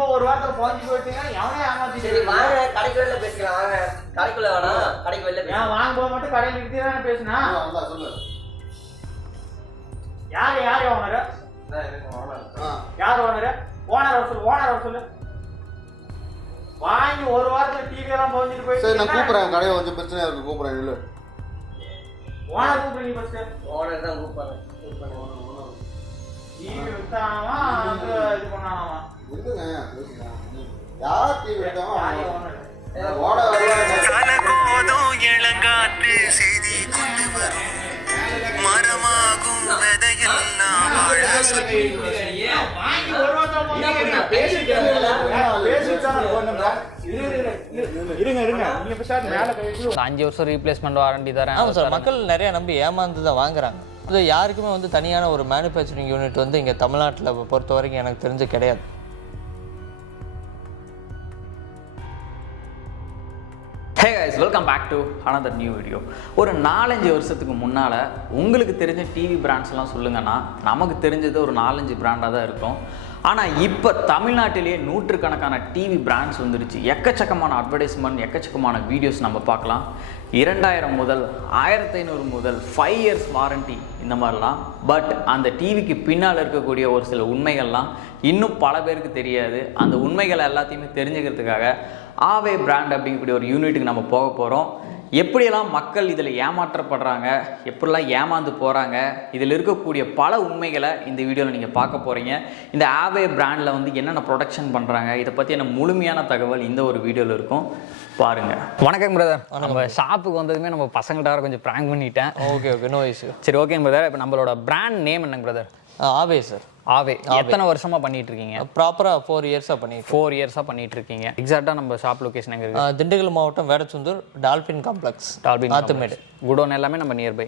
போய் ஒரு வாரத்துல போஞ்சி போயிட்டீங்க எவனே ஏமாத்தி. சரி வாங்க கடைக்கு வெளில பேசிக்கலாம். வாங்க கடைக்குள்ள வேணா கடைக்கு வெளில பேசலாம். வாங்க போக மட்டும் கடையில நிறுத்தி தானே பேசுனா. சொல்லு. யார் ஓனர்? யார் ஓனர்? ஓனர் சொல்லு. வாங்கி ஒரு வாரத்துல டிவி எல்லாம் போஞ்சிட்டு போயிட்டு. சரி நான் கூப்பிடுறேன், கடையில வந்து பிரச்சனையா இருக்கு, கூப்பிடுறேன். இல்ல ஓனர் கூப்பிடுறீங்க ஃபர்ஸ்ட். ஓனர் தான் கூப்பிடுறேன். டிவி வித்தாமா அது இது பண்ணாமா? இல்லங்க பேசுங்க. யார் டிவி வித்தாமா? ஓனர் கலகோதும் இளங்காற்று செய்தி கொண்டு வரும் மரமாகும் விதையெல்லாம் வாழ சொல்லி வாங்கி ஒரு வாரத்துல போஞ்சி பேசிக்கிறேன். இருங்க நீங்க பேசாத மேல கை 5 வருஷம் ரீப்ளேஸ்மெண்ட் வாரண்டி தரேன். ஆமாம் சார், மக்கள் நிறைய நம்பி ஏமாந்து தான் வாங்குறாங்க. இது யாருக்குமே வந்து தனியான ஒரு மேனுஃபேக்சரிங் யூனிட் வந்து இங்கே தமிழ்நாட்டில் பொறுத்த வரைக்கும் எனக்கு தெரிஞ்சு கிடையாது. Hey guys, welcome back to another new video. ஒரு 4-5 வருஷத்துக்கு முன்னால் உங்களுக்கு தெரிஞ்ச டிவி பிராண்ட்ஸ்லாம் சொல்லுங்கன்னா நமக்கு தெரிஞ்சது ஒரு 4-5 பிராண்டாக தான் இருக்கும். ஆனால் இப்போ தமிழ்நாட்டிலேயே நூற்றுக்கணக்கான டிவி பிராண்ட்ஸ் வந்துடுச்சு. எக்கச்சக்கமான அட்வர்டைஸ்மெண்ட், எக்கச்சக்கமான வீடியோஸ் நம்ம பார்க்கலாம். 2000 முதல் 1500 முதல் 5 இயர்ஸ் வாரண்டி இந்த மாதிரிலாம். பட் அந்த டிவிக்கு பின்னால் இருக்கக்கூடிய ஒரு சில உண்மைகள்லாம் இன்னும் பல பேருக்கு தெரியாது. அந்த உண்மைகளை எல்லாத்தையுமே தெரிஞ்சுக்கிறதுக்காக ஆவே பிராண்ட் அப்படிங்கக்கூடிய ஒரு யூனிட்டுக்கு நம்ம போக போகிறோம். எப்படியெல்லாம் மக்கள் இதில் ஏமாற்றப்படுறாங்க, எப்படிலாம் ஏமாந்து போகிறாங்க, இதில் இருக்கக்கூடிய பல உண்மைகளை இந்த வீடியோவில் நீங்கள் பார்க்க போகிறீங்க. இந்த ஆவே பிராண்டில் வந்து என்னென்ன ப்ரொடக்ஷன் பண்ணுறாங்க, இதை பற்றி என்ன முழுமையான தகவல் இந்த ஒரு வீடியோவில் இருக்கும், பாருங்கள். வணக்கம் பிரதர். நம்ம ஷாப்புக்கு வந்ததுமே நம்ம பசங்கள்கிட்ட கொஞ்சம் ப்ராங்க் பண்ணிட்டேன். Okay no issue. சரி ஓகே பிரதர். இப்போ நம்மளோட பிராண்ட் நேம் என்னங்க பிரதர்? ஆவே சார். ஆவே. எத்தனை வருஷமா பண்ணிட்டு இருக்கீங்க? ப்ராப்பராக 4 இயர்ஸாக பண்ணிட்டு 4 இயர்ஸாக பண்ணிட்டு இருக்கீங்க. எக்ஸாக்டாக நம்ம ஷாப் லொகேஷன் எங்கே இருக்குது? திண்டுக்கல் மாவட்டம் Vedasandur dolphin complex, Athumedu. Godown எல்லாமே நம்ம நியர்பை.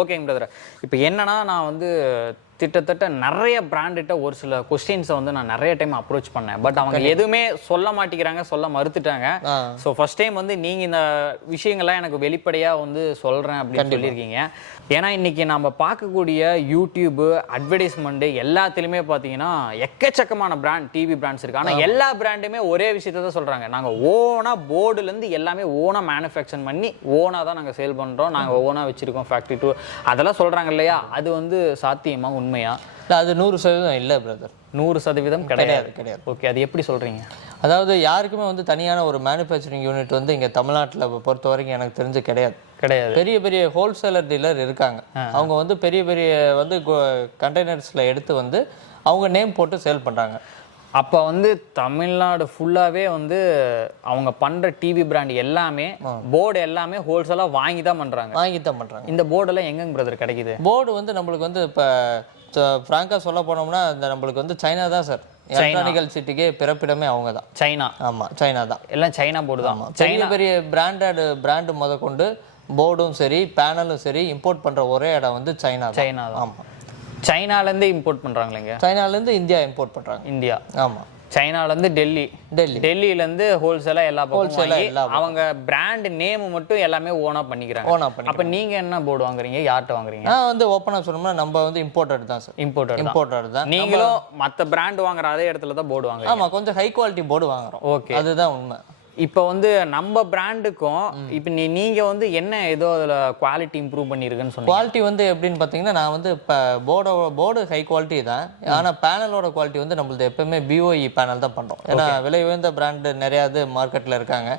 ஓகேங்க பிரதர். இப்போ என்னன்னா நான் வந்து கிட்டத்தட்ட நிறைய பிராண்டிட்ட ஒரு சில கொஸ்டின்ஸை வந்து நான் நிறைய டைம் அப்ரோச் பண்ணேன். பட் அவங்க எதுவுமே சொல்ல மாட்டேங்கிறாங்க, சொல்ல மறுத்துட்டாங்க. ஸோ ஃபர்ஸ்ட் டைம் வந்து நீங்கள் இந்த விஷயங்கள்லாம் எனக்கு வெளிப்படையாக வந்து சொல்கிறேன் அப்படின்னு சொல்லியிருக்கீங்க. ஏன்னா இன்றைக்கி நம்ம பார்க்கக்கூடிய யூடியூப்பு, அட்வர்டைஸ்மெண்ட்டு எல்லாத்துலேயுமே பார்த்தீங்கன்னா எக்கச்சக்கமான பிராண்ட் டிவி பிராண்ட்ஸ் இருக்குது. ஆனால் எல்லா பிராண்டுமே ஒரே விஷயத்தை தான் சொல்கிறாங்க. நாங்கள் ஓனாக போர்டுலேருந்து எல்லாமே ஓனாக மேனுஃபேக்சர் பண்ணி ஓனாக தான் நாங்கள் சேல் பண்ணுறோம், நாங்கள் ஓனாக வச்சுருக்கோம் ஃபேக்ட்ரி டூ அதெல்லாம் சொல்கிறாங்க இல்லையா? அது வந்து சாத்தியமாக உண்மையா? இல்லை, அது 100% இல்லை பிரதர். 100% கிடையாது. ஓகே, அது எப்படி சொல்கிறீங்க? அதாவது யாருக்குமே வந்து தனியான ஒரு மேனுஃபேக்சரிங் யூனிட் வந்து இங்கே தமிழ்நாட்டில் பொறுத்த வரைக்கும் எனக்கு தெரிஞ்சு கிடையாது. பெரிய பெரிய ஹோல்சேலர் டீலர் இருக்காங்க. அவங்க வந்து பெரிய பெரிய வந்து கண்டெய்னர்ஸில் எடுத்து வந்து அவங்க நேம் போட்டு சேல் பண்ணுறாங்க. அப்போ வந்து தமிழ்நாடு ஃபுல்லாகவே வந்து அவங்க பண்ணுற டிவி பிராண்ட் எல்லாமே போர்டு எல்லாமே ஹோல்சேலாக வாங்கி தான் பண்ணுறாங்க. இந்த போர்டெல்லாம் எங்கெங்க பிரதர் கிடைக்குது? போர்டு வந்து நம்மளுக்கு வந்து இப்போ ஃப்ராங்காக சொல்ல போனோம்னா இந்த நம்மளுக்கு வந்து சைனா தான் சார். எலக்ட்ரானிக்கல் சிட்டிக்கே பிறப்பிடமே அவங்க தான். சைனா. ஆமாம், சைனா தான். எல்லாம் சைனா போர்டு தான். பெரிய பெரிய பிராண்டு முத கொண்டு போர்டும் சரி பேனலும் சரி இம்போர்ட் பண்ணுற ஒரே இடம் வந்து சைனா தான். ஆமாம், சைனாலேருந்து இம்போர்ட் பண்ணுறாங்களேங்க. சைனாலேருந்து இந்தியா இம்போர்ட் பண்ணுறாங்க. இந்தியா. ஆமாம். சைனாலேருந்து டெல்லியிலேருந்து ஹோல்சேலாக எல்லா பக்கம் அவங்க பிராண்ட் நேம் மட்டும் எல்லாமே ஓனாக பண்ணிக்கிறாங்க. அப்போ நீங்கள் என்ன போர்டு வாங்குறீங்க, யார்கிட்ட வாங்குறீங்க? நான் வந்து ஓப்பனாக சொல்லணும்னா நம்ம வந்து இம்போர்ட்டட் தான் சார். இம்போர்ட்டட் தான். நீங்களும் மற்ற பிராண்ட் வாங்குற அதே இடத்துல தான் போர்டு வாங்குறீங்க? ஆமாம், கொஞ்சம் ஹை குவாலிட்டி போர்டு வாங்குறோம். ஓகே, அதுதான் உண்மை. இப்போ வந்து நம்ம பிராண்டுக்கும் இப்போ நீங்கள் வந்து என்ன ஏதோ அதில் குவாலிட்டி இம்ப்ரூவ் பண்ணியிருக்குன்னு சொன்னீங்க. குவாலிட்டி வந்து எப்படின்னு பார்த்தீங்கன்னா நான் வந்து இப்போ போர்டு ஹை குவாலிட்டி தான். ஆனால் பேனலோட குவாலிட்டி வந்து நம்மளது எப்பவுமே BOE பேனல் தான் பண்ணுறோம். ஏன்னா விலை உயர்ந்த பிராண்டு நிறையாது மார்க்கெட்டில் இருக்காங்க.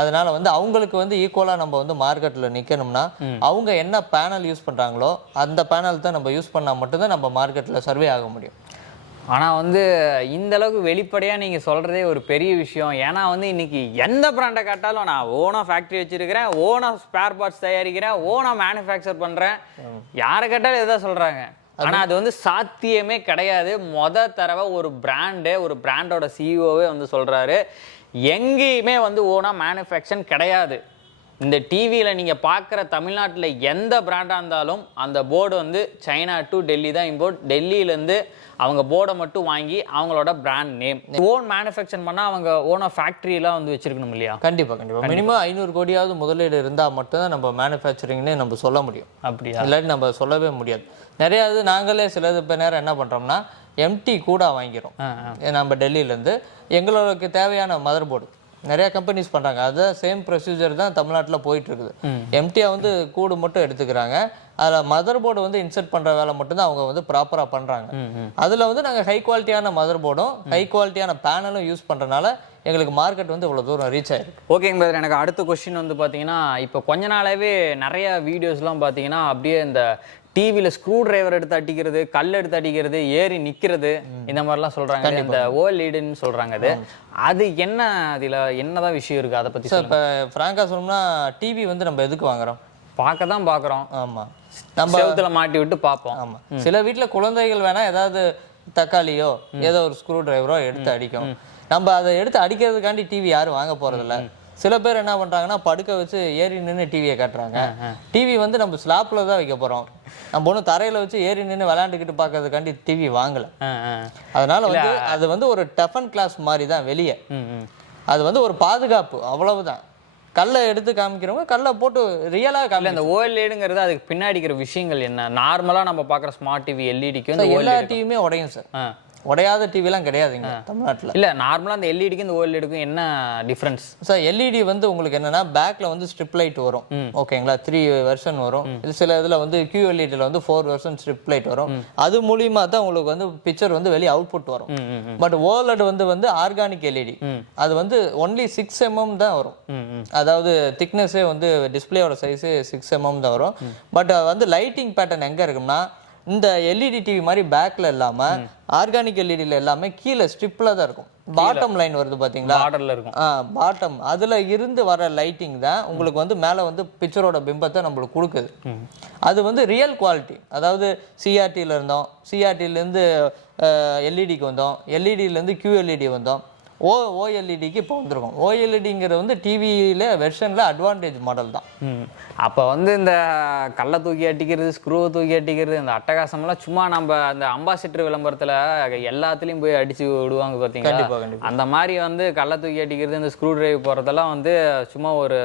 அதனால வந்து அவங்களுக்கு வந்து ஈக்குவலாக நம்ம வந்து மார்க்கெட்டில் நிற்கணும்னா அவங்க என்ன பேனல் யூஸ் பண்ணுறாங்களோ அந்த பேனல் தான் நம்ம யூஸ் பண்ணால் மட்டும்தான் நம்ம மார்க்கெட்டில் சர்வே ஆக முடியும். ஆனால் வந்து இந்த அளவுக்கு வெளிப்படையாக நீங்கள் சொல்கிறதே ஒரு பெரிய விஷயம். ஏன்னா வந்து இன்னைக்கு எந்த பிராண்டை காட்டாலும் நான் ஓனாக ஃபேக்ட்ரி வச்சுருக்கிறேன், ஓனாக ஸ்பேர் பார்ட்ஸ் தயாரிக்கிறேன், ஓனாக மேனுஃபேக்சர் பண்ணுறேன், யாரை கேட்டாலும் எதாவது சொல்கிறாங்க. ஆனால் அது வந்து சாத்தியமே கிடையாது. தடவை ஒரு பிராண்டோட சிஇஓவே வந்து சொல்கிறாரு, எங்கேயுமே வந்து ஓனாக மேனுஃபேக்சர் கிடையாது. இந்த டிவியில் நீங்கள் பார்க்குற தமிழ்நாட்டில் எந்த பிராண்டாக இருந்தாலும் அந்த போர்டு வந்து சைனா டு டெல்லி தான் இம்போர்ட். டெல்லியிலேருந்து அவங்க போர்டை மட்டும் வாங்கி அவங்களோட பிராண்ட் நேம் ஓன் மேனுஃபேக்சர் பண்ணால் அவங்க ஓனாக ஃபேக்ட்ரியெலாம் வந்து வச்சுருக்கணும் இல்லையா? கண்டிப்பாக மினிமம் 500 கோடியாவது முதலீடு இருந்தால் மட்டும்தான் நம்ம மேனுஃபேக்சரிங்னே நம்ம சொல்ல முடியும். அப்படியா? இல்லாட்டி நம்ம சொல்லவே முடியாது. நிறையா நாங்களே சிலது இப்போ நேரம் என்ன பண்ணுறோம்னா எம்டி கூட வாங்கிக்கிறோம் நம்ம டெல்லியிலேருந்து. எங்களுக்கு தேவையான மதர் போர்டு நிறைய கம்பெனிஸ் பண்ணுறாங்க. அதுதான் சேம் ப்ரொசீஜர் தான் தமிழ்நாட்டில் போயிட்டு இருக்குது. எம்டியாக வந்து கூடு மட்டும் எடுத்துக்கிறாங்க. அதில் மதர் போர்டு வந்து இன்சர்ட் பண்ணுற வேலை மட்டும்தான் அவங்க வந்து ப்ராப்பராக பண்ணுறாங்க. அதில் வந்து நாங்கள் ஹை குவாலிட்டியான மதர் போர்டும் ஹை குவாலிட்டியான பேனலும் யூஸ் பண்ணுறதுனால எங்களுக்கு மார்க்கெட் வந்து இவ்வளோ தூரம் ரீச் ஆயிருக்கு. ஓகேங்க பிரதர், எனக்கு அடுத்த கொஸ்டின் வந்து பார்த்தீங்கன்னா, இப்போ கொஞ்ச நாளாவே நிறைய வீடியோஸ்லாம் பார்த்தீங்கன்னா அப்படியே இந்த டிவியில் ஸ்க்ரூ டிரைவர் எடுத்து அடிக்கிறது, கல் எடுத்து அடிக்கிறது, ஏறி நிற்கிறது, இந்த மாதிரிலாம் சொல்கிறாங்க. இந்த ஓஎல்இடின்னு சொல்கிறாங்க. அது என்ன, அதில் என்னதான் விஷயம் இருக்குது அதை பற்றி சார்? இப்போ ஃப்ராங்காக சொல்லணும்னா டிவி வந்து நம்ம எதுக்கு வாங்குறோம்? பார்க்க தான் பார்க்குறோம். ஆமாம், நம்ம செவுத்துல மாட்டி விட்டு பார்ப்போம். ஆமாம், சில வீட்டில் குழந்தைகள் வேணால் ஏதாவது தக்காளியோ ஏதோ ஒரு ஸ்க்ரூ டிரைவரோ எடுத்து அடிக்கும். நம்ம அதை எடுத்து அடிக்கிறதுக்காண்டி டிவி யாரும் வாங்க போகிறதில்ல. சில பேர் என்ன பண்ணுறாங்கன்னா படுக்க வச்சு ஏறி நின்று டிவியை காட்டுறாங்க. டிவி வந்து நம்ம ஸ்லாப்பில் தான் வைக்க போகிறோம். நம்ம ஒன்றும் தரையில் வச்சு ஏறி நின்று விளையாண்டுக்கிட்டு பார்க்கறதுக்காண்டி டிவி வாங்கலை. அதனால வந்து அது வந்து ஒரு டஃபன் கிளாஸ் மாதிரி தான் வெளியே. அது வந்து ஒரு பாதுகாப்பு, அவ்வளவுதான். கல்லை எடுத்து காமிக்கிறவங்க கல்லை போட்டு ரியலாக காமி. இந்த ஓஎல்இடிங்கிறது அதுக்கு பின்னாடிக்கிற விஷயங்கள் என்ன? நார்மலாக நம்ம பார்க்குற ஸ்மார்ட் டிவி எல்இடிக்கு எல்லா டிவியுமே உடையும் சார். உடையாத டிவிலாம் கிடையாதுங்க தமிழ்நாட்டில். இல்லை, நார்மலாக அந்த எல்இடிக்கு இந்த ஓஎல்இடிக்கும் என்ன டிஃப்ரென்ஸ் சார்? எல்இடி வந்து உங்களுக்கு என்னன்னா பேக்கில் வந்து ஸ்ட்ரிப் லைட் வரும். ஓகேங்களா, 3 வெர்ஷன் வரும். இது சில இதில் வந்து QLEDல வந்து 4 வெர்ஷன் ஸ்ட்ரிப் லைட் வரும். அது மூலியமாக தான் உங்களுக்கு வந்து பிக்சர் வந்து வெளியே அவுட்புட் வரும். பட் ஓஎல்இடி வந்து ஆர்கானிக் எல்இடி. அது வந்து ஒன்லி 6 mm தான் வரும். அதாவது திக்னஸே வந்து டிஸ்பிளேயோட சைஸே 6 mm தான் வரும். பட் வந்து லைட்டிங் பேட்டர்ன் எங்கே இருக்கும்னா, இந்த எல்இடி டிவி மாதிரி பேக்ல இல்லாம ஆர்கானிக் எல்இடில எல்லாமே கீழே ஸ்ட்ரிப்ல தான் இருக்கும். பாட்டம் லைன் வருது பாத்தீங்களா, பார்டர்ல இருக்கும். பாட்டம், அதுல இருந்து வர லைட்டிங் தான் உங்களுக்கு வந்து மேல வந்து பிக்சரோட பிம்பத்தை நம்மளுக்கு கொடுக்குது. அது வந்து ரியல் குவாலிட்டி. அதாவது சிஆர்டில இருந்தோம், சிஆர்டில இருந்து எல்இடிக்கு வந்தோம், எல்இடில இருந்து QLED வந்தோம், ஓஎல்இடிக்கு இப்போ வந்துருக்கும். ஓஎல்இடிங்கிறது வந்து டிவியில வெர்ஷன்ல அட்வான்டேஜ் மாடல் தான். அப்போ வந்து இந்த கல்லை தூக்கி அடிக்கிறது, ஸ்க்ரூவை தூக்கி அடிக்கிறது, இந்த அட்டகாசம்லாம் சும்மா நம்ம அந்த அம்பாசிடர் விளம்பரத்தில் எல்லாத்துலேயும் போய் அடிச்சு விடுவாங்க பார்த்தீங்களா? கண்டிப்பாக. அந்த மாதிரி வந்து கல்லை தூக்கி அடிக்கிறது, இந்த ஸ்க்ரூ டிரைவ் போகிறதெல்லாம் வந்து சும்மா ஒரு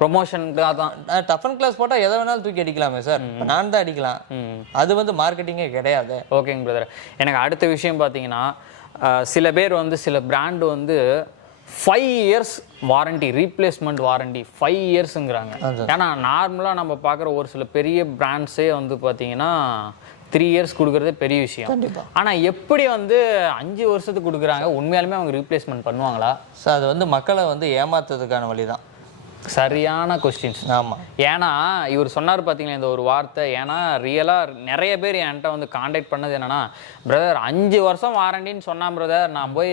ப்ரொமோஷனுக்காக தான். டஃபன் கிளாஸ் போட்டால் எதை வேணாலும் தூக்கி அடிக்கலாமே சார், நான் தான் அடிக்கலாம். அது வந்து மார்க்கெட்டிங்கே கிடையாது. ஓகேங்க பிரதர், எனக்கு அடுத்த விஷயம் பார்த்தீங்கன்னா, சில பேர் வந்து சில பிராண்டு வந்து 5 years வாரண்டி, ரீப்ளேஸ்மெண்ட் வாரண்டி 5 yearsங்கிறாங்க. ஏன்னா நார்மலாக நம்ம பார்க்குற ஒரு சில பெரிய பிராண்ட்ஸே வந்து பார்த்தீங்கன்னா 3 years கொடுக்குறதே பெரிய விஷயம். ஆனால் எப்படி வந்து 5 வருஷத்துக்கு கொடுக்குறாங்க? உண்மையாலுமே அவங்க ரீப்ளேஸ்மெண்ட் பண்ணுவாங்களா சார்? அது வந்து மக்களை வந்து ஏமாத்துறதுக்கான வழி தான். சரியான கொஸ்டின்ஸ். ஆமாம், ஏன்னா இவர் சொன்னார் பார்த்தீங்களா இந்த ஒரு வார்த்தை. ஏன்னா ரியலாக நிறைய பேர் என்கிட்ட வந்து காண்டாக்ட் பண்ணது என்னன்னா, பிரதர் 5 வருஷம் வாரண்டின்னு சொன்னான் பிரதர், நான் போய்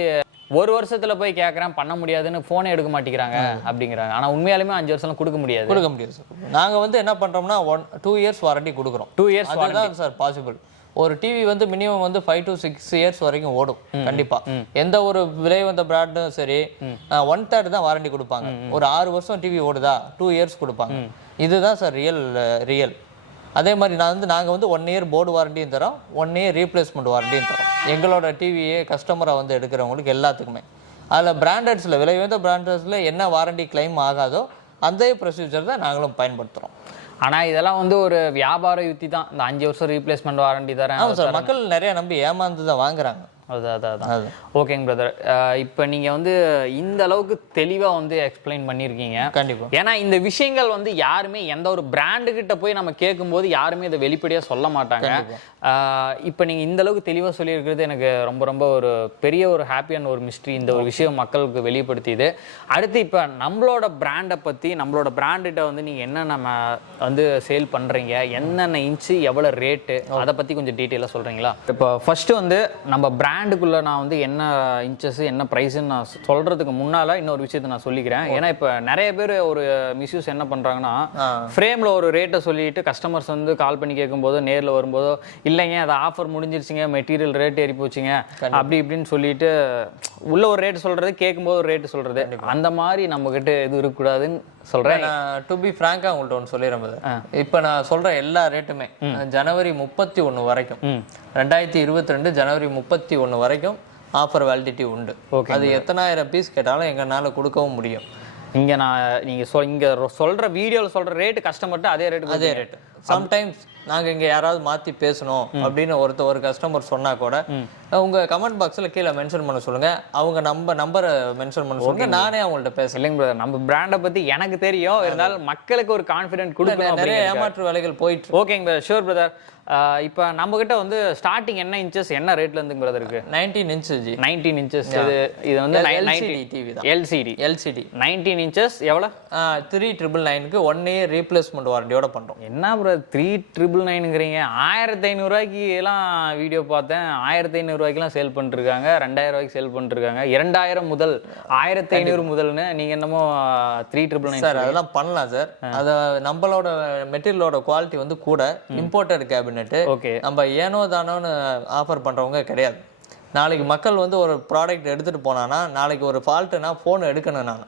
1 வருஷத்துல போய் கேட்குறேன், பண்ண முடியாதுன்னு ஃபோனே எடுக்க மாட்டேங்கிறாங்க அப்படிங்கிறாங்க. ஆனால் உண்மையாலுமே 5 வருஷம் கொடுக்க முடியாது சார். நாங்கள் வந்து என்ன பண்ணுறோம்னா 2 years வாரண்டி கொடுக்குறோம். 2 years அதுதான் சார் பாசிபிள். ஒரு டிவி வந்து மினிமம் வந்து 5 to 6 years வரைக்கும் ஓடும் கண்டிப்பா. எந்த ஒரு விலை வந்த பிராண்டும் சரி 1/3 தான் வாரண்டி கொடுப்பாங்க. ஒரு 6 வருஷம் டிவி ஓடுதா 2 years கொடுப்பாங்க. இதுதான் சார் ரியல். அதே மாதிரி நாங்கள் வந்து 1 year போர்டு வாரண்டியும் தரோம், 1 year ரீப்ளேஸ்மெண்ட் வாரண்டியும் தரோம். எங்களோட டிவியே கஸ்டமராக வந்து எடுக்கிறவங்களுக்கு எல்லாத்துக்குமே. அதில் பிராண்டட்ஸில் விலை உயர்ந்த பிராண்டட்ஸில் என்ன வாரண்டி கிளைம் ஆகாதோ அந்த ப்ரொசீஜர் தான் நாங்களும் பயன்படுத்துகிறோம். ஆனால் இதெல்லாம் வந்து ஒரு வியாபார யுக்தி தான். இந்த 5 வருஷம் ரீப்ளேஸ்மெண்ட் வாரண்டி தரேன். ஆமாம் சார், மக்கள் நிறைய நம்பி ஏமாந்து தான் வாங்குறாங்க. அதான். ஓகேங்க பிரதர், இப்போ நீங்கள் வந்து இந்த அளவுக்கு தெளிவாக வந்து எக்ஸ்பிளைன் பண்ணியிருக்கீங்க. கண்டிப்பாக. ஏன்னா இந்த விஷயங்கள் வந்து யாருமே எந்த ஒரு பிராண்டுக்கிட்ட போய் நம்ம கேட்கும்போது யாருமே இதை வெளிப்படையாக சொல்ல மாட்டாங்க. இப்போ நீங்கள் இந்த அளவுக்கு தெளிவாக சொல்லியிருக்கிறது எனக்கு ரொம்ப ரொம்ப ஒரு பெரிய ஒரு ஹாப்பியான ஒரு மிஸ்ட்ரி. இந்த ஒரு விஷயம் மக்களுக்கு வெளிப்படுத்தியது. அடுத்து இப்போ நம்மளோட பிராண்டை பற்றி, நம்மளோட பிராண்டுகிட்ட வந்து நீங்கள் என்னென்ன வந்து சேல் பண்ணுறீங்க, என்னென்ன இன்ச்சு, எவ்வளோ ரேட்டு, அதை பற்றி கொஞ்சம் டீட்டெயிலாக சொல்கிறீங்களா? இப்போ ஃபஸ்ட்டு வந்து நம்ம பிராண்டுக்குள்ளே நான் வந்து என்ன இன்ச்சஸ் என்ன ப்ரைஸுன்னு நான் சொல்கிறதுக்கு முன்னால் இன்னொரு விஷயத்தை நான் சொல்லிக்கிறேன். ஏன்னா இப்போ நிறைய பேர் ஒரு மிஸ்யூஸ் என்ன பண்ணுறாங்கன்னா, ஃப்ரேமில் ஒரு ரேட்டை சொல்லிட்டு கஸ்டமர்ஸ் வந்து கால் பண்ணி கேட்கும்போதோ நேரில் வரும்போதோ, இல்லைங்க அது ஆஃபர் முடிஞ்சிருச்சுங்க, மெட்டீரியல் ரேட் ஏறி போச்சுங்க அப்படி இப்படின்னு சொல்லிட்டு உள்ள ஒரு ரேட்டு சொல்கிறது, கேட்கும்போது ஒரு ரேட்டு சொல்கிறது, அந்த மாதிரி நம்மக்கிட்ட எதுவும் இருக்கக்கூடாதுன்னு சொல்கிறேன். டு பி ஃப்ராங்காக உங்கள்கிட்ட ஒன்று சொல்லிடுறேன். இப்போ நான் சொல்கிற எல்லா ரேட்டுமே ஜனவரி 31 வரைக்கும், 2022 ஜனவரி 31 வரைக்கும் ஆஃபர் வேலிடிட்டி உண்டு. அது எத்தனாயிரம் பீஸ் கேட்டாலும் எங்களால் கொடுக்கவும் முடியும். இங்கே நான் நீங்கள் இங்கே சொல்கிற வீடியோவில் சொல்கிற ரேட்டு கஸ்டமர்கிட்ட அதே ரேட்டு. சம்டைம்ஸ் நாங்கள் இங்கே யாராவது மாற்றி பேசணும் அப்படின்னு ஒரு கஸ்டமர் சொன்னால் கூட உங்கள் கமெண்ட் பாக்ஸில் கீழே மென்ஷன் பண்ண சொல்லுங்கள், அவங்க நம்பரை மென்ஷன் பண்ண சொல்லுங்கள், நானே அவங்கள்ட்ட பேசுகிறேன். இல்லைங்க பிரதர், நம்ம பிராண்டை பற்றி எனக்கு தெரியும், இருந்தாலும் மக்களுக்கு ஒரு கான்ஃபிடென்ட் கொடுக்கணும். நிறைய ஏமாற்று வேலைகள் போயிட்டு. ஓகேங்க பிரதர், ஷூர் பிரதர். இப்போ நம்மகிட்ட வந்து ஸ்டார்டிங் என்ன இன்ச்சஸ் என்ன ரேட்ல இருந்து பிரதர் இருக்கு? 19 inches. 19 inches. இது வந்து LCD டிவி தான். LCD 19 inches எவ்வளவு? 3999க்கு 1 year ரீப்ளேஸ்மெண்ட் வாரண்டியோட பண்றோம். என்ன பிரதர் 3999ங்கறீங்க? 1500 ரூபாய்க்கு எல்லாம் வீடியோ பார்த்தேன், 1500 ரூபாய்க்குலாம் சேல் பண்ணிட்டு இருக்காங்க, 2000 ரூபாய்க்கு சேல் பண்ணிட்டு இருக்காங்க, 2000 முதல் 1500 முதல்னு. நீங்க என்னமோ 3999 சார் அதெல்லாம் பண்ணலாம் சார். அத நம்மளோட மெட்டீரியலோட குவாலிட்டி வந்து கூட இம்போர்ட்டட் கேபினெட். நம்ம ஏனோ தானோன்னு ஆஃபர் பண்றவங்க கிடையாது. நாளைக்கு மக்கள் வந்து ஒரு ப்ராடக்ட் எடுத்துட்டு போனானா, நாளைக்கு ஒரு ஃபால்ட்னா போன் எடுக்கணும், நான்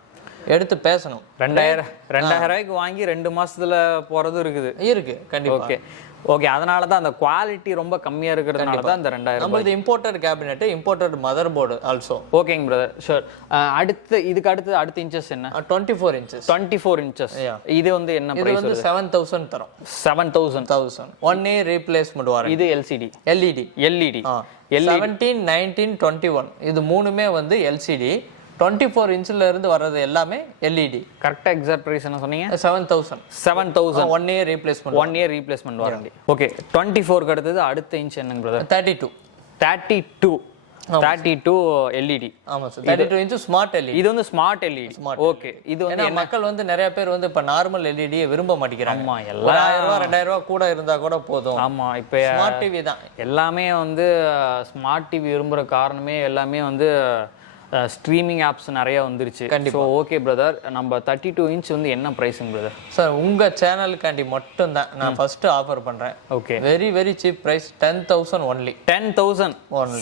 எடுத்து பேசணும். 2000 ரூபாய்க்கு வாங்கி 2 மாசத்துல போறதும் இருக்கு கண்டிப்பா. ஓகே, அதனால தான் அந்த குவாலிட்டி ரொம்ப கம்மியா இருக்கிறதுனால தான் இந்த 2000. நம்மளது imported cabinet, imported mother board also. ஓகேங்க பிரதர், ஷூர். அடுத்த இன்ச்சஸ் என்ன? 24 inches. 24 inches. இது வந்து என்ன பிரைஸ்? இது வந்து 7000 தரோம். 7000. 1 year ரீப்ளேஸ்மெண்ட் வாரண்டி. இது LCD. LED 17, 19, 21 இது மூணுமே வந்து LCD. 24 inchல இருந்து வர்றது எல்லாமே LED. கரெக்ட்டா எக்ஸாக்ட் பிரைஸ் என்ன சொன்னீங்க? 7000. 1 year replacement. 1 year replacement warranty. Okay, 24 க்கு அடுத்து அடுத்த இன்ச் என்னங்க பிரதர்? 32 LED. ஆமா சார், 32 inch ஸ்மார்ட் LED. இது வந்து ஸ்மார்ட் LED. ஓகே, இது வந்து மக்கள் வந்து நிறைய பேர் வந்து இப்ப நார்மல் LED விரும்ப மாட்டேங்கிறாங்க. ஆமா, 1000 ரூபாய் 2000 ரூபாய் கூட இருந்தா கூட போதும். ஆமா, இப்ப ஸ்மார்ட் டிவி தான் எல்லாமே வந்து. ஸ்மார்ட் டிவி விரும்புற காரணமே எல்லாமே வந்து ஸ்ட்ரீமிங் ஆப்ஸ் நிறைய வந்துருச்சு. ஸோ ஓகே பிரதர், நம்ம 32 inch வந்து என்ன ப்ரைஸுங்க பிரதர்? சார் உங்க சேனலுக்காண்டி மட்டும் தான் நான் ஃபர்ஸ்ட் ஆஃபர் பண்றேன். ஓகே, very very cheap price, 10,000 only. 10,000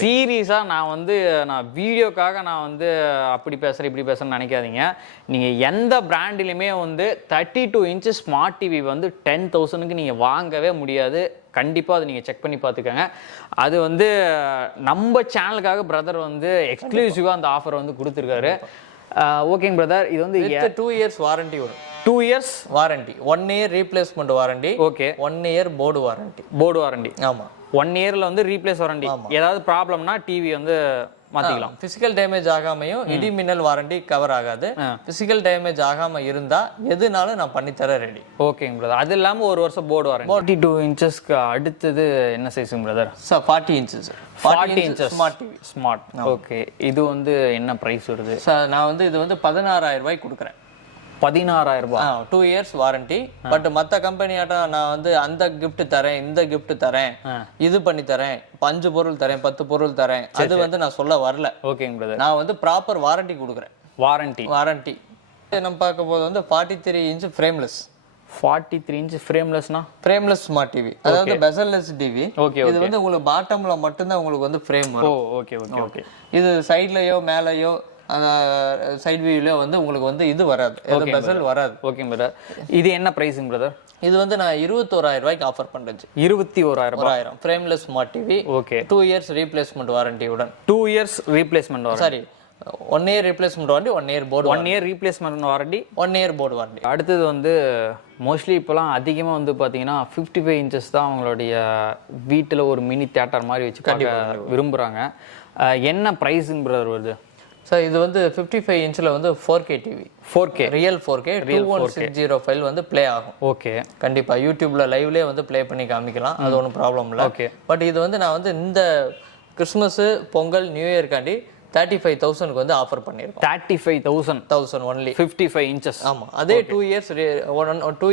சீரியஸா? நான் வீடியோக்காக நான் வந்து அப்படி பேசுறேன் இப்படி பேசுறேன்னு நினைக்காதீங்க. நீங்க எந்த பிராண்ட்லயுமே வந்து 32 inch ஸ்மார்ட் டிவி வந்து 10,000க்கு நீங்க வாங்கவே முடியாது. கண்டிப்பாக அதை நீங்கள் செக் பண்ணி பார்த்துக்கோங்க. அது வந்து நம்ம சேனலுக்காக பிரதர் வந்து எக்ஸ்க்ளூசிவாக அந்த ஆஃபர் வந்து கொடுத்துருக்காரு. ஓகேங்க பிரதர், இது வந்து 2 years வாரண்டி வரும். 2 years warranty, 1 year replacement warranty. Okay, 1 year board warranty. ஆமா, 1 yearல வந்து ரீப்ளேஸ் வாரண்டி. ஏதாவது ப்ராப்ளம்னா டிவி வந்து மாத்திக்கலாம். பிசிக்கல் டேமேஜ் ஆகாமையும் இடி மின்னல் வாரண்டி கவர் ஆகாது. பிசிக்கல் டேமேஜ் ஆகாம இருந்தா எதுனாலும் நான் பண்ணி தர ரெடி. ஓகேங்க பிரதர், அது இல்லாம 1 வருஷம் போர்டு வாரண்டி. 42 inchஸ்க்கு அடுத்தது என்ன சைஸ்ங்க brother? 40 inches. 40 inches smart TV. Smart. Okay, இது வந்து என்ன பிரைஸ் வருது? நான் வந்து இது வந்து 16,000 ரூபாய்க்கு கொடுக்குறேன். 16,000 ரூபாய். 2 years வாரண்டி. பட் மற்ற கம்பெனியாட்ட நான் வந்து அந்த கிஃப்ட் தரேன், இந்த கிஃப்ட் தரேன், இது பண்ணி தரேன், 5 பொருள் தரேன், 10 பொருள் தரேன், அது வந்து நான் சொல்ல வரல. ஓகேங்க பிரதர், நான் வந்து ப்ராப்பர் வாரண்டி கொடுக்குறேன். வாரண்டி நம்ம பார்க்க போது வந்து 43 inch ஃப்ரேம்லெஸ். 43 inch ஃப்ரேம்லெஸ்னா? ஃப்ரேம்லெஸ் ஸ்மார்ட் டிவி, அதாவது பெசல்லெஸ் டிவி. இது வந்து உங்களுக்கு பாட்டம்ல மட்டும் தான் உங்களுக்கு வந்து ஃப்ரேம் வரும். ஓகே. இது சைடுலயோ மேலயோ அந்த சைடு வியூல வந்து உங்களுக்கு வந்து இது வராது, பெசல் வராது. ஓகே பிரதர், இது என்ன பிரைஸிங் பிரதர்? இது வந்து நான் 21,000 ரூபாய்க்கு ஆஃபர் பண்றேன். 21,000 frameless smart TV. Okay, 2 years replacement வாரண்டியுடன். 2 years replacement warranty. Sorry, 1 year replacement warranty, 1 year board. 1 year replacement warranty, 1 year board warranty. அடுத்தது வந்து மோஸ்ட்லி இப்போலாம் அதிகமாக வந்து பார்த்தீங்கன்னா 55 inches தான் அவங்களுடைய வீட்டில் ஒரு மினி தியேட்டர் மாதிரி வச்சு பார்க்க விரும்புகிறாங்க. என்ன ப்ரைஸுங்க பிரதர் வருது? சார் இது வந்து 55 inchல வந்து 4K TV. 4K real 4K 2160 file வந்து ப்ளே ஆகும். ஓகே, கண்டிப்பா யூடியூப்ல லைவ்லயே வந்து ப்ளே பண்ணி காமிக்கலாம், அது ஒன்றும் ப்ராப்ளம் இல்லை. ஓகே, பட் இது வந்து நான் வந்து இந்த கிறிஸ்மஸ், பொங்கல், நியூ இயர்க்காண்டி 35,000க்கு வந்து ஆஃபர் பண்ணிருக்கோம். 35,000 ஒன்லி 55 inches. ஆமா, அதே 2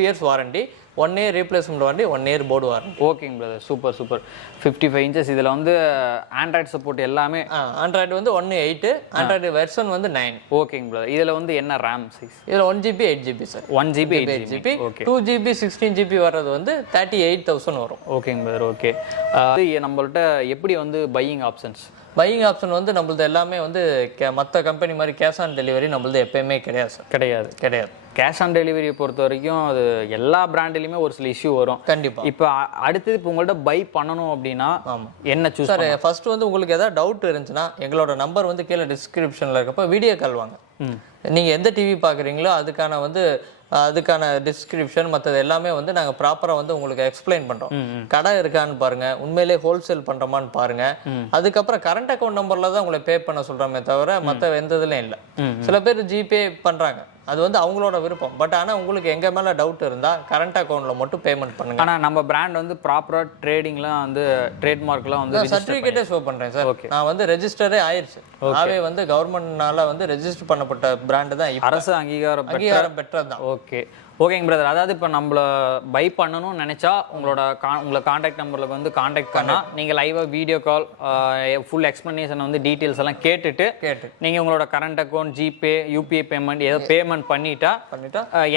years warranty, 1 year replacement warranty, 1 year board warranty. ஓகேங்க பிரதர், சூப்பர். 55 inches. இதுல வந்து ஆண்ட்ராய்டு சப்போர்ட் எல்லாமே. ஆண்ட்ராய்டு வந்து 1.8, ஆண்ட்ராய்டு வெர்ஷன் வந்து 9. ஓகேங்க பிரதர், இதுல வந்து என்ன ரேம் சைஸ்? இதுல 1GB 8GB sir. 1GB 8GB. Okay, 2GB 16GB வர்றது வந்து 38,000 வரும். ஓகேங்க பிரதர், ஓகே. நம்மள்ட்ட எப்படி வந்து பையிங் ஆப்ஷன்ஸ் வந்து நம்மளது எல்லாமே வந்து மற்ற கம்பெனி மாதிரி கேஷ் ஆன் டெலிவரி நம்மளது எப்பயுமே கிடையாது சார். கிடையாது. கேஷ் ஆன் டெலிவரியை பொறுத்த வரைக்கும் அது எல்லா பிராண்ட்லயுமே ஒரு சில இஷ்யூ வரும். கண்டிப்பா. இப்போ அடுத்தது இப்போ உங்கள்ட்ட பை பண்ணணும் அப்படின்னா என்ன சூஸ்? சார் ஃபர்ஸ்ட் வந்து உங்களுக்கு ஏதாவது டவுட் இருந்துச்சுன்னா எங்களோட நம்பர் வந்து கீழே டிஸ்கிரிப்ஷன்ல இருக்கப்ப வீடியோ கால் வாங்க. நீங்க எந்த டிவி பாக்குறீங்களோ அதுக்கான வந்து அதுக்கான டிஸ்கிரிப்ஷன் மற்றது எல்லாமே வந்து நாங்கள் ப்ராப்பராக வந்து உங்களுக்கு எக்ஸ்பிளைன் பண்ணுறோம். கடை இருக்கான்னு பாருங்க, உண்மையிலேயே ஹோல்சேல் பண்ணுறோமான்னு பாருங்க. அதுக்கப்புறம் கரண்ட் அக்கௌண்ட் நம்பர்ல தான் உங்களை பே பண்ண சொல்கிறோமே தவிர மற்ற எந்த இதுலையும் இல்லை. சில பேர் ஜிபே பண்ணுறாங்க, அது வந்து அவங்களோட விருப்பம். பட் ஆனால் உங்களுக்கு எங்க மேலே டவுட் இருந்தால் கரண்ட் அக்கௌண்ட்ல மட்டும் பேமெண்ட் பண்ணுங்க. ஆனால் நம்ம பிராண்ட் வந்து ப்ராப்பராக ட்ரேடிங்லாம் வந்து ட்ரேட்மார்க்லாம் வந்து சர்டிஃபிகேட்டே ஷோ பண்ணுறேன் சார். நான் வந்து ரெஜிஸ்டரே ஆயிடுச்சு. ஆவே வந்து கவர்மெண்ட்னால வந்து ரெஜிஸ்டர் பண்ணப்பட்ட பிராண்டு தான், அரசு அங்கீகாரம் பெற்றது தான். ஓகேங்க பிரதர். அதாவது இப்போ நம்மள பை பண்ணணும்னு நினைச்சா உங்களை காண்டாக்ட் நம்பர்ல வந்து காண்டாக்ட் பண்ணா நீங்க லைவா வீடியோ கால் ஃபுல் எக்ஸ்பிளனேஷன் வந்து டீடைல்ஸ் எல்லாம் கேட்டுட்டு நீங்க உங்களோட current account, GPay, UPI payment ஏதோ பேமெண்ட் பண்ணிட்டா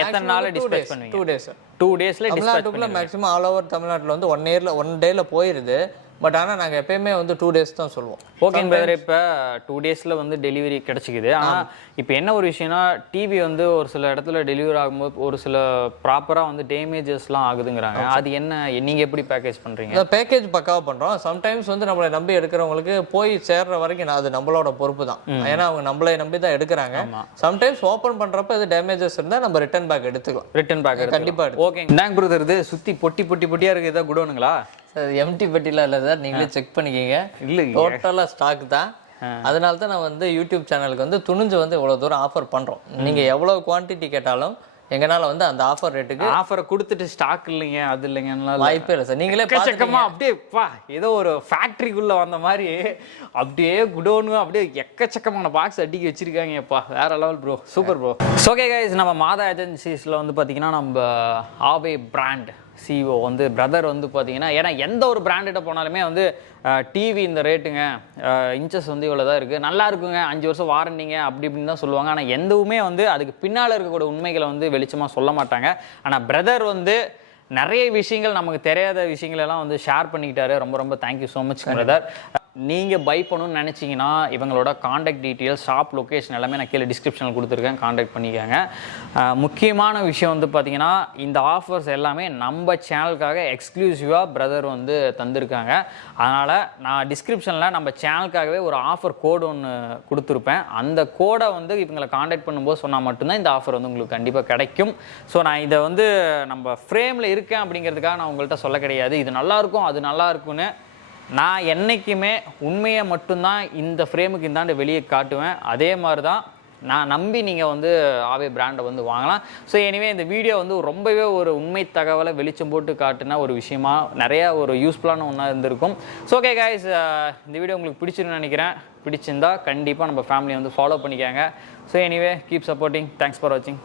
எத்தனை நாள் டிஸ்பேச் பண்ணுவீங்க? 2 days. 2 daysல தமிழ்நாட்டுக்குள்ள மேக்ஸிமம் ஆல் ஓவர் தமிழ்நாட்டில் வந்து 1 டேல போயிருது. பட் ஆனால் நாங்கள் எப்பயுமே வந்து 2 days தான் சொல்லுவோம். Okay brother. இப்போ 2 daysல வந்து டெலிவரி கிடைச்சிக்குது. ஆனால் இப்போ என்ன ஒரு விஷயம்னா டிவி வந்து ஒரு சில இடத்துல டெலிவரி ஆகும்போது ஒரு சில ப்ராப்பராக வந்து டேமேஜஸ்லாம் ஆகுதுங்கிறாங்க. அது என்ன, நீங்கள் எப்படி பேக்கேஜ் பண்ணுறீங்க? பேக்கேஜ் பக்காவாக பண்ணுறோம். சம்டைம்ஸ் வந்து நம்மளை நம்பி எடுக்கிறவங்களுக்கு போய் சேர்ற வரைக்கும் அது நம்மளோட பொறுப்பு தான். ஏன்னா அவங்க நம்மளை நம்பி தான் எடுக்கிறாங்க. சம்டைம்ஸ் ஓப்பன் பண்ணுறப்ப இது டேமேஜஸ் இருந்தால் நம்ம ரிட்டர்ன் பேக் எடுத்துக்கலாம். ரிட்டர்ன் பேக் கண்டிப்பாக. ஓகே. இந்தாங்க பிரதர், இது சுற்றி பொட்டியாக இருக்குது. இதான் குடோனுங்களா? எம்டி பெட்டிலாம் இல்லை சார், நீங்களே செக் பண்ணிக்கிங்க. இல்லை, டோட்டலாக ஸ்டாக் தான். அதனால தான் நான் வந்து யூடியூப் சேனலுக்கு வந்து துணிஞ்சு வந்து இவ்வளோ தூரம் ஆஃபர் பண்ணுறோம். நீங்கள் எவ்வளோ குவான்டிட்டி கேட்டாலும் எங்கனால வந்து அந்த ஆஃபர் ரேட்டுக்கு ஆஃபரை கொடுத்துட்டு ஸ்டாக் இல்லைங்க அது இல்லைங்க வாய்ப்பே இல்லை சார். நீங்களே எக்கச்சக்கமா அப்படியே ஏதோ ஒரு ஃபேக்டரிக்குள்ள வந்த மாதிரி அப்படியே குடோனு அப்படியே எக்கச்சக்கமான பாக்ஸ் அடிக்க வச்சிருக்காங்கப்பா. வேற level bro, super bro. Okay guys, நம்ம மாதா ஏஜென்சிஸில் வந்து பார்த்தீங்கன்னா நம்ம ஆவே பிராண்ட் சிஓ வந்து பிரதர் வந்து பார்த்தீங்கன்னா, ஏன்னா எந்த ஒரு பிராண்டிட்ட போனாலுமே வந்து டிவி இந்த ரேட்டுங்க, இன்ச்சஸ் வந்து இவ்வளோ தான் இருக்குது, நல்லா இருக்குங்க, 5 வருஷம் வாரண்டிங்க அப்படி இப்படின்னு தான் சொல்லுவாங்க. ஆனால் எதுவுமே வந்து அதுக்கு பின்னால் இருக்கக்கூடிய உண்மைகளை வந்து வெளிச்சமாக சொல்ல மாட்டாங்க. ஆனால் பிரதர் வந்து நிறைய விஷயங்கள் நமக்கு தெரியாத விஷயங்களெல்லாம் வந்து ஷேர் பண்ணிக்கிட்டாரு. ரொம்ப ரொம்ப தேங்க்யூ ஸோ மச் பிரதர். நீங்கள் பை பண்ணணும்னு நினச்சிங்கன்னா இவங்களோட காண்டாக்ட் டீட்டெயில்ஸ், ஷாப் லொக்கேஷன் எல்லாமே நான் கீழே டிஸ்கிரிப்ஷனில் கொடுத்துருக்கேன், காண்டாக்ட் பண்ணிக்கோங்க. முக்கியமான விஷயம் வந்து பார்த்தீங்கன்னா இந்த ஆஃபர்ஸ் எல்லாமே நம்ம சேனலுக்காக எக்ஸ்க்ளூசிவாக பிரதர் வந்து தந்திருக்காங்க. அதனால் நான் டிஸ்கிரிப்ஷனில் நம்ம சேனலுக்காகவே ஒரு ஆஃபர் கோடு ஒன்று கொடுத்துருப்பேன். அந்த கோடை வந்து இவங்களை காண்டாக்ட் பண்ணும்போது சொன்னால் மட்டும்தான் இந்த ஆஃபர் வந்து உங்களுக்கு கண்டிப்பாக கிடைக்கும். ஸோ நான் இதை வந்து நம்ம ஃப்ரேமில் இருக்கேன் அப்படிங்கிறதுக்காக நான் உங்கள்கிட்ட சொல்ல கிடையாது. இது நல்லாயிருக்கும் அது நல்லாயிருக்குன்னு நான் என்றைக்குமே உண்மையை மட்டும்தான் இந்த ஃப்ரேமுக்கு இந்தாண்டு வெளியே காட்டுவேன். அதே மாதிரி தான் நான் நம்பி நீங்கள் வந்து ஆவே பிராண்டை வந்து வாங்கலாம். ஸோ எனிவே இந்த வீடியோ வந்து ரொம்பவே ஒரு உண்மை தகவலை வெளிச்சம் போட்டு காட்டுனா ஒரு விஷயமா நிறையா ஒரு யூஸ்ஃபுல்லான ஒன்றா இருந்திருக்கும். ஸோ ஓகே கைஸ், இந்த வீடியோ உங்களுக்கு பிடிச்சிருன்னு நினைக்கிறேன். பிடிச்சிருந்தா கண்டிப்பாக நம்ம ஃபேமிலியை வந்து ஃபாலோ பண்ணிக்காங்க. So anyway keep supporting. Thanks for வாட்சிங்.